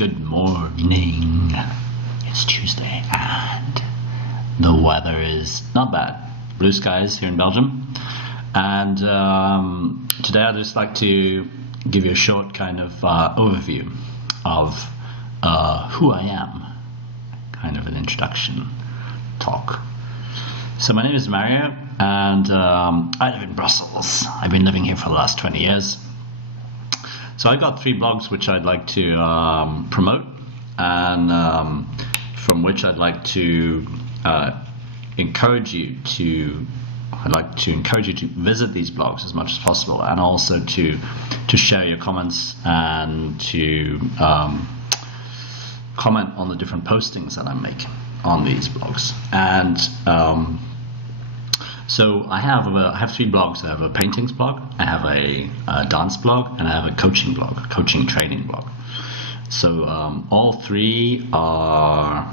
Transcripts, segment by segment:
Good morning. It's Tuesday and the weather is not bad. Blue skies here in Belgium. And today I'd just like to give you a short kind of overview of who I am. Kind of an introduction talk. So my name is Mario and I live in Brussels. I've been living here for the last 20 years. So I got 3 blogs which I'd like to promote, and from which I'd like to encourage you to visit these blogs as much as possible, and also to share your comments and to comment on the different postings that I make on these blogs. And so I have 3 blogs. I have a paintings blog, I have a dance blog, and I have a coaching blog, a coaching training blog. So all 3 are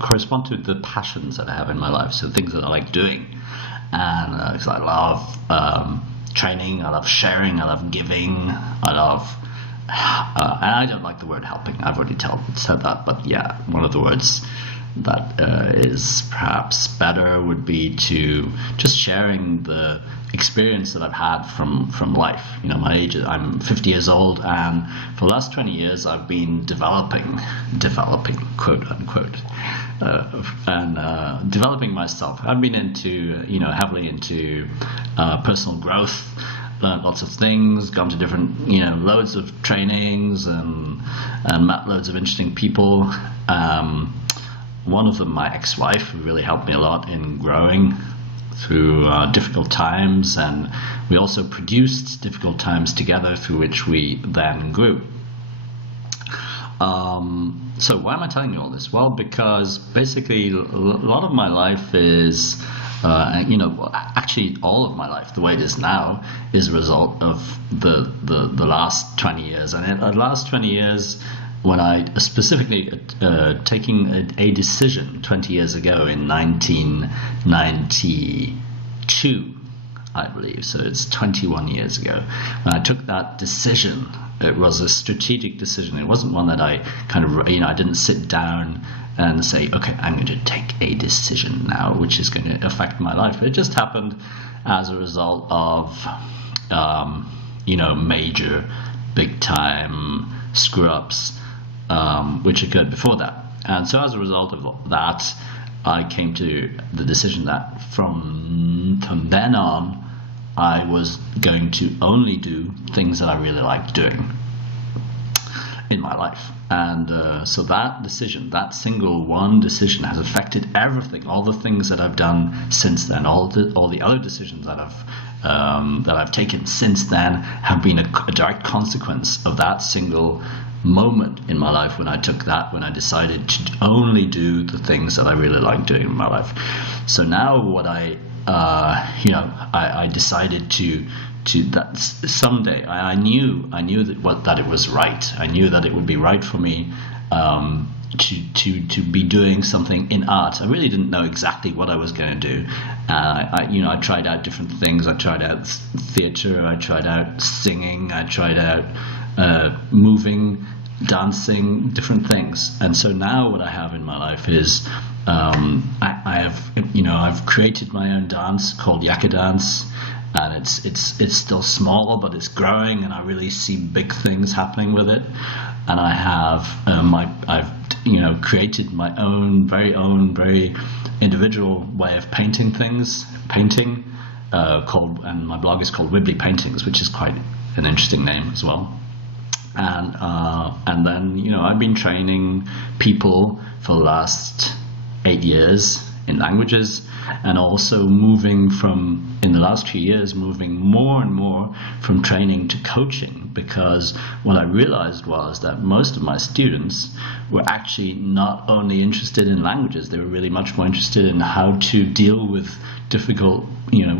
correspond to the passions that I have in my life. So things that I like doing, and so I love training, I love sharing, I love giving, I love and I don't like the word helping. I've already said that, but yeah, one of the words that is perhaps better would be to just sharing the experience that I've had from life. You know, my age, I'm 50 years old, and for the last 20 years I've been developing, quote unquote, and developing myself. I've been heavily into personal growth, learned lots of things, gone to different, loads of trainings, and met loads of interesting people. One of them, my ex-wife, who really helped me a lot in growing through difficult times, and we also produced difficult times together through which we then grew. So why am I telling you all this? Well, because basically a lot of my life is, actually all of my life, the way it is now, is a result of the last 20 years. And in the last 20 years, when I specifically taking a decision 20 years ago in 1992, I believe, so it's 21 years ago, when I took that decision. It was a strategic decision. It wasn't one that I kind of, I didn't sit down and say, okay, I'm going to take a decision now which is going to affect my life. It just happened as a result of major big time screw-ups which occurred before that. And so as a result of that, I came to the decision that from then on, I was going to only do things that I really liked doing in my life. And so that decision, that single one decision, has affected everything, all the things that I've done since then, all the other decisions that I've taken since then have been a direct consequence of that single moment in my life when I decided to only do the things that I really like doing in my life. So now what I decided to that someday I knew that it was right. I knew that it would be right for me to be doing something in art. I really didn't know exactly what I was going to do. I tried out different things. I tried out theater, I tried out singing, I tried out moving, dancing, different things. And so now what I have in my life is I've created my own dance called Yaka Dance, and it's still small, but it's growing, and I really see big things happening with it. And I have I've created my own very individual way of painting things, and my blog is called Wibbly Paintings, which is quite an interesting name as well. And then I've been training people for the last 8 years in languages, and also moving in the last few years more and more from training to coaching, because what I realized was that most of my students were actually not only interested in languages, they were really much more interested in how to deal with difficult,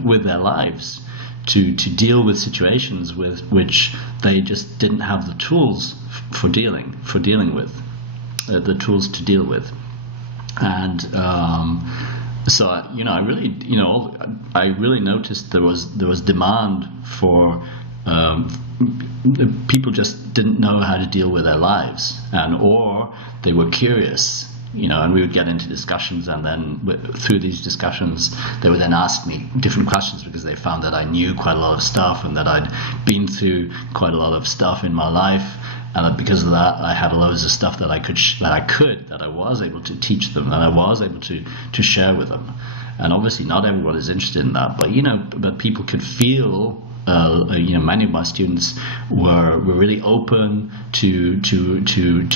with their lives, to deal with situations with which they just didn't have the tools for dealing with, the tools to deal with. And so I really noticed there was demand for people just didn't know how to deal with their lives, or they were curious, and we would get into discussions, and then through these discussions they would then ask me different questions because they found that I knew quite a lot of stuff and that I'd been through quite a lot of stuff in my life, and that because of that I had loads of stuff that I was able to teach them, that I was able to share with them. And obviously not everyone is interested in that, but people could feel, many of my students were really open to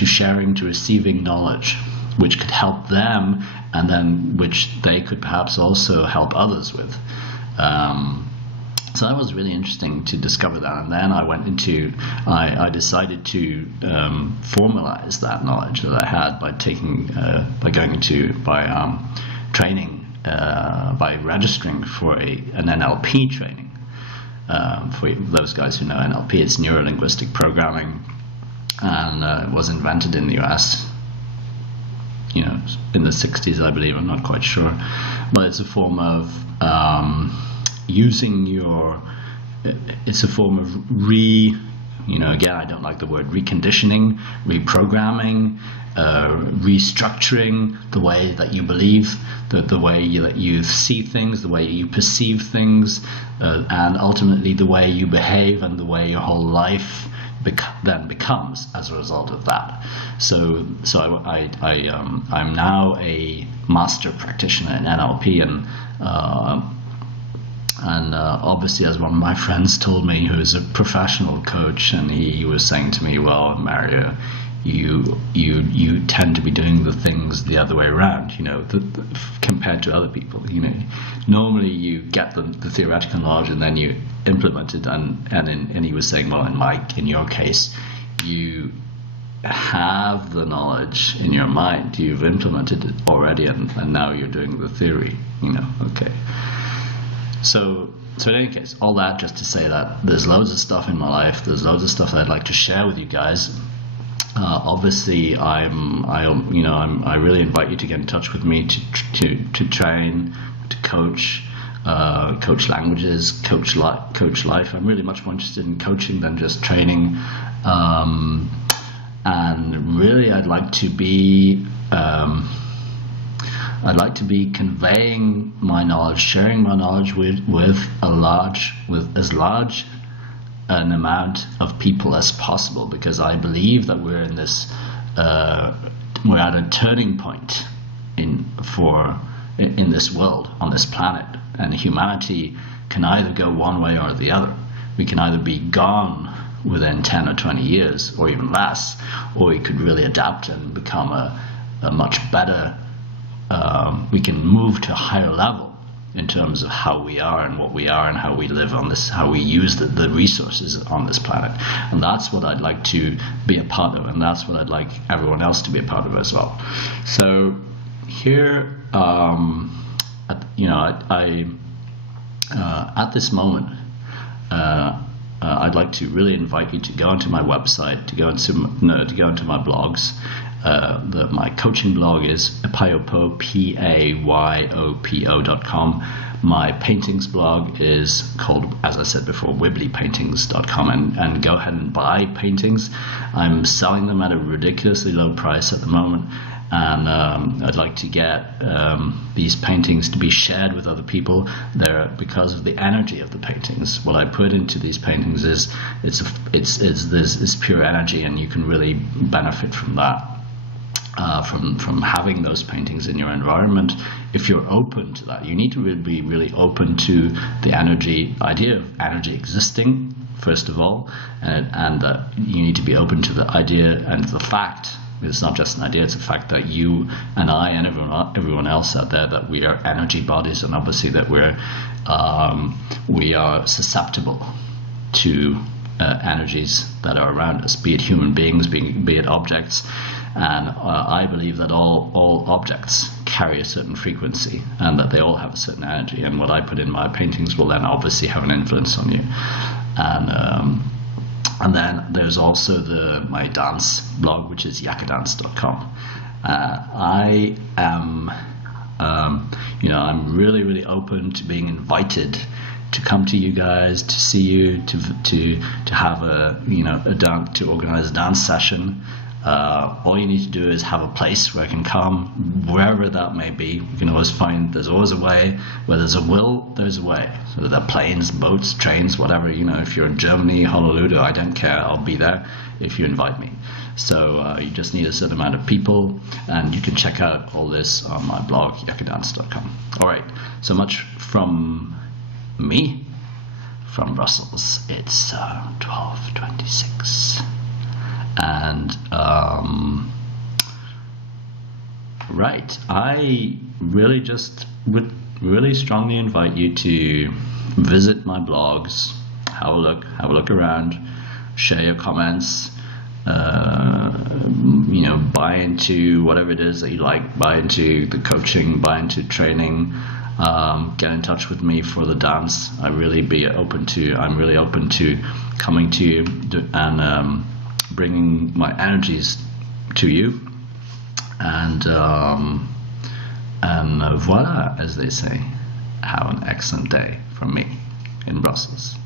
sharing, to receiving knowledge which could help them, and then which they could perhaps also help others with. So that was really interesting to discover that, and then I decided to formalize that knowledge that I had by training, by registering for an NLP training. For those guys who know NLP, it's neuro-linguistic programming, and it was invented in the US, in the 60s, I believe. I'm not quite sure, but it's a form of it's a form of again, I don't like the word reconditioning, reprogramming, restructuring the way that you believe, the way that you see things, the way you perceive things, and ultimately the way you behave and the way your whole life then becomes as a result of that. So I'm now a master practitioner in NLP, and obviously, as one of my friends told me, who is a professional coach, and he was saying to me, well, Mario, you tend to be doing the things the other way around, compared to other people. Normally you get the theoretical knowledge and then you implement it, and he was saying, well, in your case, you have the knowledge in your mind, you've implemented it already, and now you're doing the theory. Okay. So in any case, all that just to say that there's loads of stuff in my life. There's loads of stuff that I'd like to share with you guys. Obviously, I really invite you to get in touch with me to train, to coach languages, coach life. I'm really much more interested in coaching than just training, and really, I'd like to be conveying my knowledge, sharing my knowledge with as large an amount of people as possible, because I believe that we're in this we're at a turning point in this world, on this planet, and humanity can either go one way or the other. We can either be gone within 10 or 20 years or even less, or we could really adapt and become a much better, we can move to a higher level in terms of how we are and what we are and how we live on this, how we use the resources on this planet. And that's what I'd like to be a part of, and that's what I'd like everyone else to be a part of as well. So here, at this moment, I'd like to really invite you to go onto my website, to go into my blogs. My coaching blog is payopo.com. My paintings blog is called, as I said before, wibblypaintings.com, and go ahead and buy paintings. I'm selling them at a ridiculously low price at the moment, and I'd like to get these paintings to be shared with other people. Because of the energy of the paintings. What I put into these paintings is it's pure energy, and you can really benefit from that. From having those paintings in your environment. If you're open to that, you need to be really open to the idea of energy existing, first of all, and that you need to be open to the idea and the fact. It's not just an idea, it's a fact that you and I and everyone else out there, that we are energy bodies, and obviously that we are susceptible to energies that are around us, be it human beings, be it objects. And I believe that all objects carry a certain frequency, and that they all have a certain energy, and what I put in my paintings will then obviously have an influence on you. And then there's also my dance blog, which is yakadance.com. I am I'm really, really open to being invited to come to you guys, to see you, to have a dance, to organize a dance session. All you need to do is have a place where I can come, wherever that may be. You can always find, there's always a way. Where there's a will, there's a way. So there are planes, boats, trains, whatever. If you're in Germany, Honolulu, I don't care. I'll be there if you invite me. So you just need a certain amount of people, and you can check out all this on my blog, yakadance.com. All right, so much from me from Brussels. It's 12:26, and right, I really just would really strongly invite you to visit my blogs, have a look around, share your comments, buy into whatever it is that you like, buy into the coaching, buy into training, get in touch with me for the dance. I'm really open to coming to you and bringing my energies to you, and voila, as they say. Have an excellent day from me in Brussels.